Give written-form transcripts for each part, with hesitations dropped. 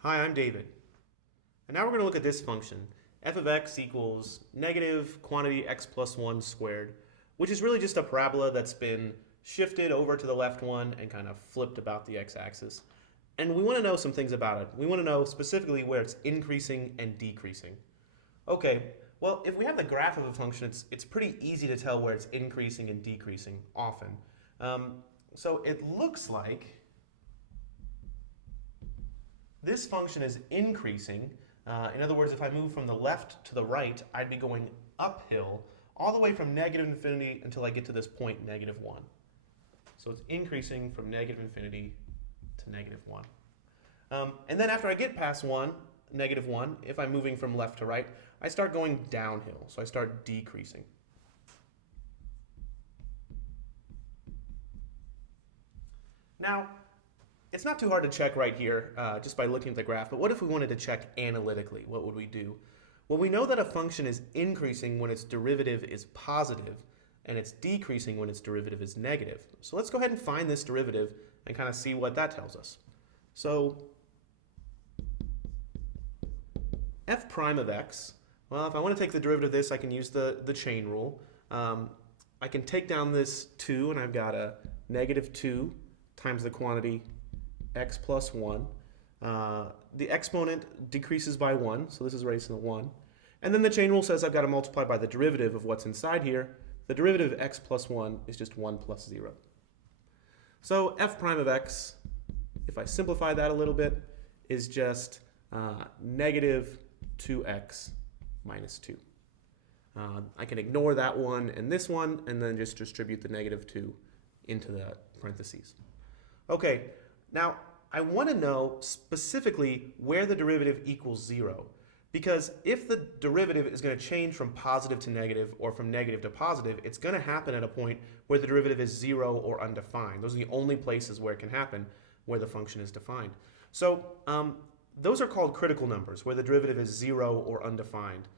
Hi, I'm David. And now we're going to look at this function, f of x equals negative quantity x plus 1 squared, which is really just a parabola that's been shifted over to the left one and kind of flipped about the x-axis. And we want to know some things about it. We want to know specifically where it's increasing and decreasing. Okay, well, if we have the graph of a function, it's pretty easy to tell where it's increasing and decreasing often. So it looks like this function is increasing. In other words, if I move from the left to the right, I'd be going uphill all the way from negative infinity until I get to this point, negative 1. So it's increasing from negative infinity to negative 1. And then after I get past 1, negative 1, if I'm moving from left to right, I start going downhill. So I start decreasing. Now, it's not too hard to check right here just by looking at the graph, but what if we wanted to check analytically? What would we do? Well, we know that a function is increasing when its derivative is positive, and it's decreasing when its derivative is negative. So let's go ahead and find this derivative and kind of see what that tells us. So f prime of x, well, if I want to take the derivative of this, I can use the chain rule. I can take down this 2, and I've got a negative 2 times the quantity x plus 1. The exponent decreases by 1, so this is raised to the 1. And then the chain rule says I've got to multiply by the derivative of what's inside here. The derivative of x plus 1 is just 1 plus 0. So f prime of x, if I simplify that a little bit, is just negative 2x minus 2. I can ignore that one and this one, and then just distribute the negative 2 into the parentheses. Okay, now I want to know specifically where the derivative equals 0. Because if the derivative is going to change from positive to negative or from negative to positive, it's going to happen at a point where the derivative is 0 or undefined. Those are the only places where it can happen where the function is defined. So those are called critical numbers, where the derivative is 0 or undefined.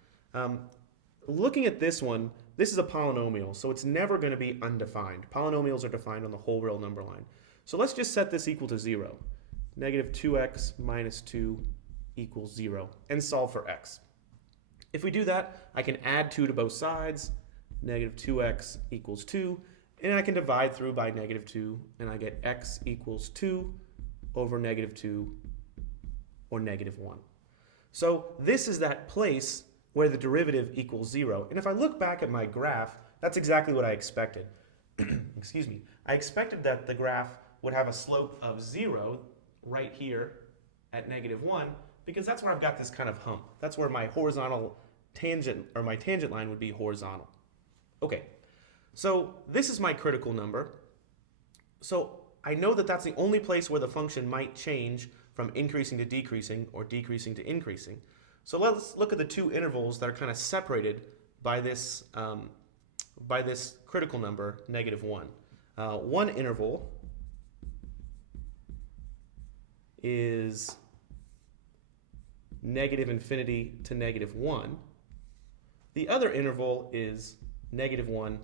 Looking at this one, this is a polynomial, so it's never going to be undefined. Polynomials are defined on the whole real number line. So let's just set this equal to 0. Negative 2x minus 2 equals 0, and solve for x. If we do that, I can add 2 to both sides. Negative 2x equals 2, and I can divide through by negative 2, and I get x equals 2 over negative 2, or negative 1. So this is that place where the derivative equals 0. And if I look back at my graph, that's exactly what I expected. Excuse me. I expected that the graph would have a slope of 0 right here at negative 1, because that's where I've got this kind of hump. That's where my horizontal tangent, or my tangent line, would be horizontal. Okay, so this is my critical number. So I know that that's the only place where the function might change from increasing to decreasing or decreasing to increasing. So let's look at the two intervals that are kind of separated by this critical number, negative 1. One interval is negative infinity to negative 1. The other interval is negative 1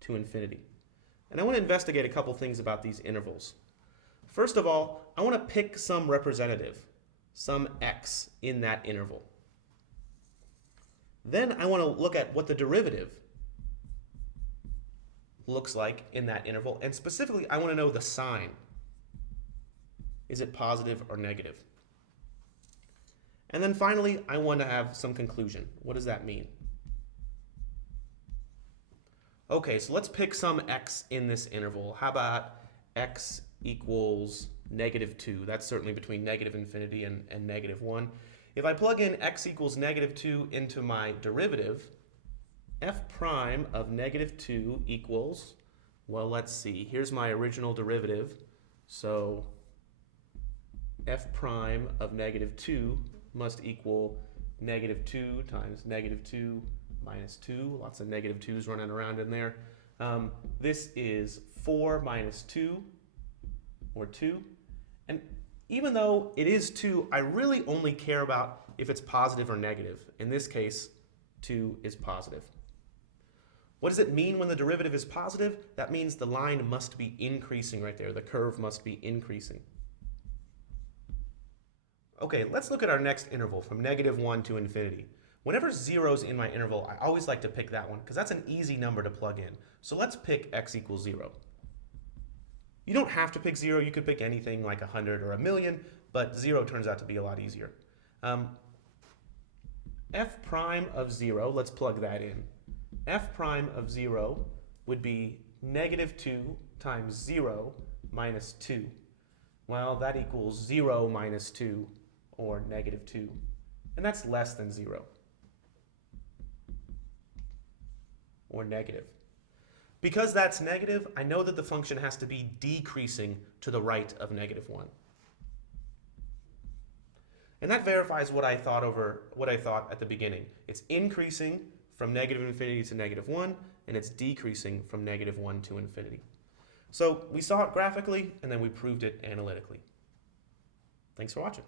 to infinity. And I want to investigate a couple things about these intervals. First of all, I want to pick some representative, some x in that interval. Then I want to look at what the derivative looks like in that interval, and specifically I want to know the sign. Is it positive or negative? And then finally, I want to have some conclusion. What does that mean? Okay, so let's pick some x in this interval. How about x equals negative 2? That's certainly between negative infinity and negative 1. If I plug in x equals negative 2 into my derivative, f prime of negative 2 equals, well, let's see. Here's my original derivative. So f prime of negative 2 must equal negative 2 times negative 2 minus 2. Lots of negative 2's running around in there. This is 4 minus 2, or 2. And even though it is 2, I really only care about if it's positive or negative. In this case, 2 is positive. What does it mean when the derivative is positive? That means the line must be increasing right there. The curve must be increasing. Okay, let's look at our next interval from -1 to infinity. Whenever 0's in my interval, I always like to pick that one because that's an easy number to plug in. So let's pick x equals 0. You don't have to pick 0. You could pick anything like 100 or 1,000,000, but 0 turns out to be a lot easier. F prime of 0, let's plug that in. F prime of 0 would be -2 times 0 minus 2. Well, that equals 0 minus 2, or -2. And that's less than 0, or negative. Because that's negative, I know that the function has to be decreasing to the right of -1. And that verifies what I thought at the beginning. It's increasing from -infinity to -1, and it's decreasing from -1 to infinity. So we saw it graphically, and then we proved it analytically. Thanks for watching.